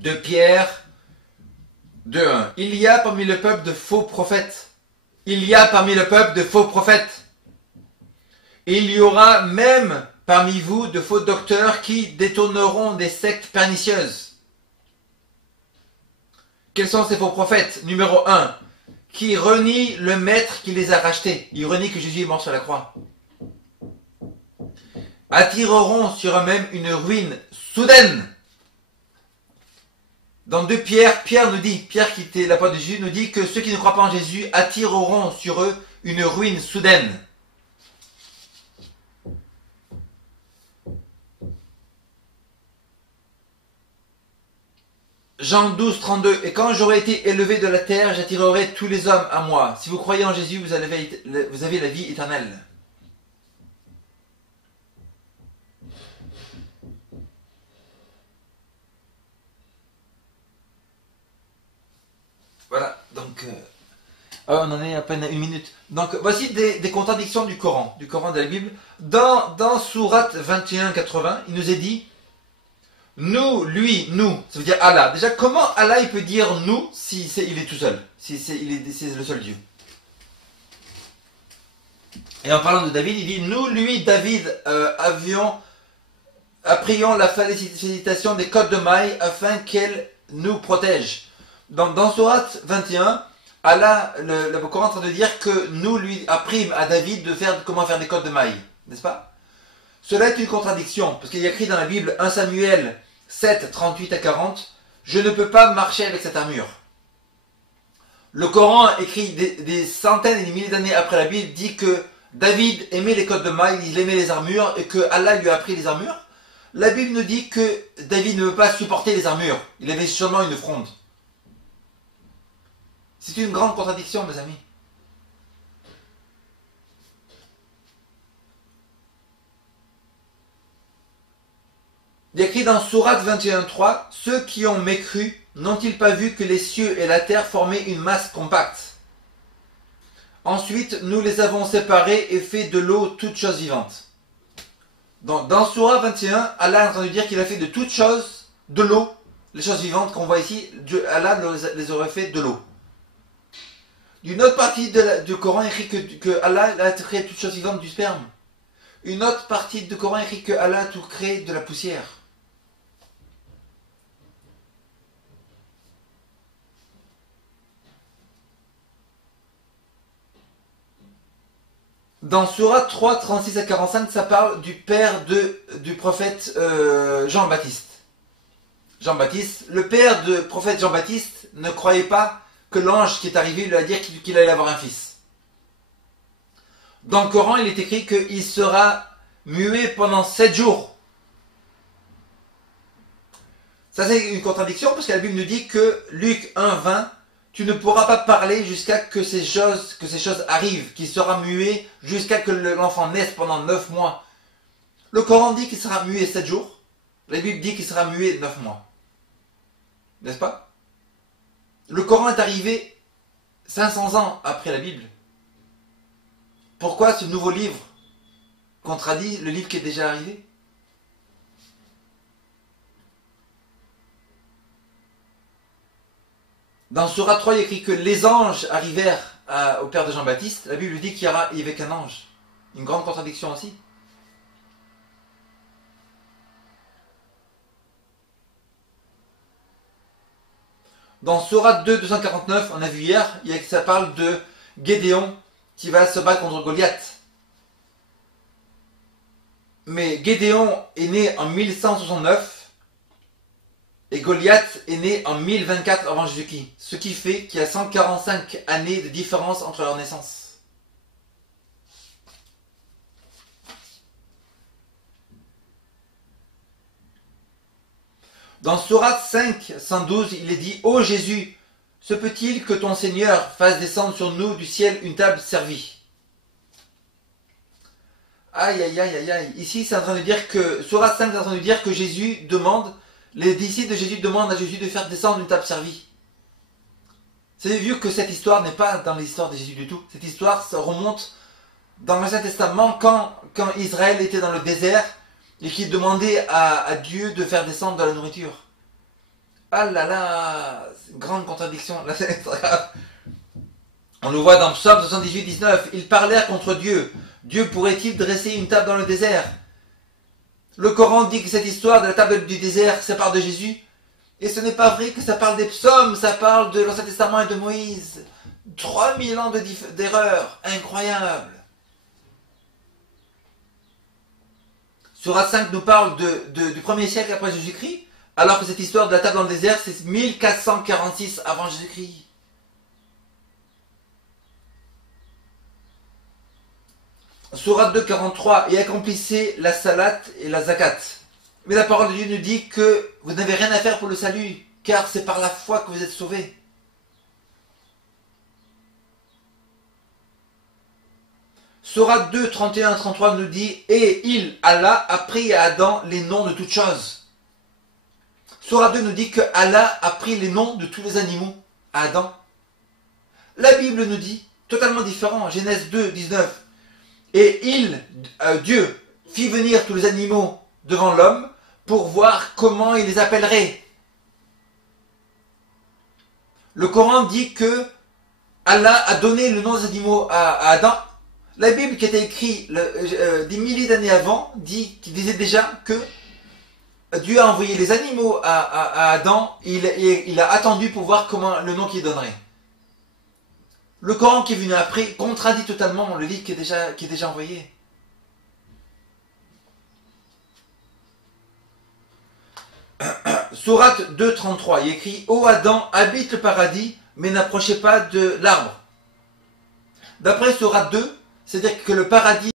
2 Pierre 2:1. Il y a parmi le peuple de faux prophètes. Il y a parmi le peuple de faux prophètes. Et il y aura même parmi vous de faux docteurs qui détourneront des sectes pernicieuses. Quels sont ces faux prophètes? Numéro 1. Qui renie le maître qui les a rachetés. Il renie que Jésus est mort sur la croix. Attireront sur eux-mêmes une ruine soudaine. Dans 2 Pierre, Pierre qui était l'apôtre de Jésus, nous dit que ceux qui ne croient pas en Jésus attireront sur eux une ruine soudaine. Jean 12, 32. Et quand j'aurai été élevé de la terre, j'attirerai tous les hommes à moi. Si vous croyez en Jésus, vous avez la vie éternelle. Voilà, donc on en est à peine à 1 minute. Donc voici des contradictions du Coran de la Bible. Dans Sourate 21-80, il nous est dit nous, lui, nous, ça veut dire Allah. Déjà, comment Allah il peut dire nous si il est tout seul, si c'est le seul Dieu. Et en parlant de David, il dit nous, lui, David, apprions la félicitation des côtes de mailles afin qu'elle nous protège. Dans Sourate 21, Allah, le Coran est en train de dire que nous lui apprîmes à David comment faire des côtes de mailles, n'est-ce pas? Cela est une contradiction, parce qu'il y a écrit dans la Bible 1 Samuel 7, 38 à 40, je ne peux pas marcher avec cette armure. Le Coran, écrit des centaines et des milliers d'années après la Bible, dit que David aimait les côtes de mailles, il aimait les armures, et que Allah lui a appris les armures. La Bible nous dit que David ne veut pas supporter les armures, il avait sûrement une fronde. C'est une grande contradiction, mes amis. Il y a écrit dans Sourate 21.3, ceux qui ont mécru, n'ont-ils pas vu que les cieux et la terre formaient une masse compacte? Ensuite, nous les avons séparés et fait de l'eau toute chose vivante. Dans Sourate 21, Allah est en train de dire qu'il a fait de toutes choses, de l'eau, les choses vivantes qu'on voit ici, Allah les aurait fait de l'eau. D'une autre partie du Coran écrit que Allah a créé toutes choses vivantes du sperme. Une autre partie du Coran écrit que Allah a tout créé de la poussière. Dans Sourate 3, 36 à 45, ça parle du père du prophète Jean-Baptiste. Jean-Baptiste, le père du prophète Jean-Baptiste ne croyait pas que l'ange qui est arrivé lui a dit qu'il allait avoir un fils. Dans le Coran, il est écrit qu'il sera muet pendant 7 jours. Ça, c'est une contradiction parce que la Bible nous dit que Luc 1, 20, tu ne pourras pas parler jusqu'à que ces choses arrivent, qu'il sera muet jusqu'à que l'enfant naisse pendant 9 mois. Le Coran dit qu'il sera muet 7 jours. La Bible dit qu'il sera muet 9 mois. N'est-ce pas? Le Coran est arrivé 500 ans après la Bible. Pourquoi ce nouveau livre contradit le livre qui est déjà arrivé? Dans Sourate 3, il est écrit que les anges arrivèrent au père de Jean-Baptiste. La Bible dit qu'il y avait qu'un ange. Une grande contradiction aussi. Dans Sourate 2, 249, on a vu hier, ça parle de Gédéon qui va se battre contre Goliath. Mais Gédéon est né en 1169 et Goliath est né en 1024 avant Jésus-Christ. Ce qui fait qu'il y a 145 années de différence entre leur naissance. Dans Sourate 5, 112, il est dit « Ô Jésus, se peut-il que ton Seigneur fasse descendre sur nous du ciel une table servie ?» Aïe, aïe, aïe, aïe, aïe. Ici, c'est en train de dire que, Sourate 5 est en train de dire que Jésus demande, les disciples de Jésus demandent à Jésus de faire descendre une table servie. C'est vu que cette histoire n'est pas dans l'histoire de Jésus du tout. Cette histoire, ça remonte dans l'Ancien Testament quand Israël était dans le désert et qu'il demandait à Dieu de faire descendre de la nourriture. Ah là là, c'est une grande contradiction. Là, c'est très grave. On le voit dans Psaume 78, 19. Ils parlèrent contre Dieu. Dieu pourrait-il dresser une table dans le désert? Le Coran dit que cette histoire de la table du désert, ça parle de Jésus. Et ce n'est pas vrai que ça parle des psaumes, ça parle de l'Ancien Testament et de Moïse. 3000 ans d'erreur, incroyable. Sourate 5 nous parle du 1er siècle après Jésus-Christ, alors que cette histoire de la table dans le désert, c'est 1446 avant Jésus-Christ. Sourate 2, 43, et accomplissez la salat et la zakat. Mais la parole de Dieu nous dit que vous n'avez rien à faire pour le salut, car c'est par la foi que vous êtes sauvés. Sourate 2, 31 33 nous dit, et il, Allah, a pris à Adam les noms de toutes choses. Sourate 2 nous dit que Allah a pris les noms de tous les animaux à Adam. La Bible nous dit, totalement différent, Genèse 2, 19, et Dieu, fit venir tous les animaux devant l'homme pour voir comment il les appellerait. Le Coran dit que Allah a donné le nom des animaux à Adam. La Bible qui a été écrite des milliers d'années avant disait déjà que Dieu a envoyé les animaux à Adam et il a attendu pour voir comment le nom qu'il donnerait. Le Coran qui est venu après contradit totalement le livre qui est déjà envoyé. Sourate 2, 33, il est écrit « Ô Adam, habite le paradis, mais n'approchez pas de l'arbre. » D'après Sourate 2, c'est-à-dire que le paradis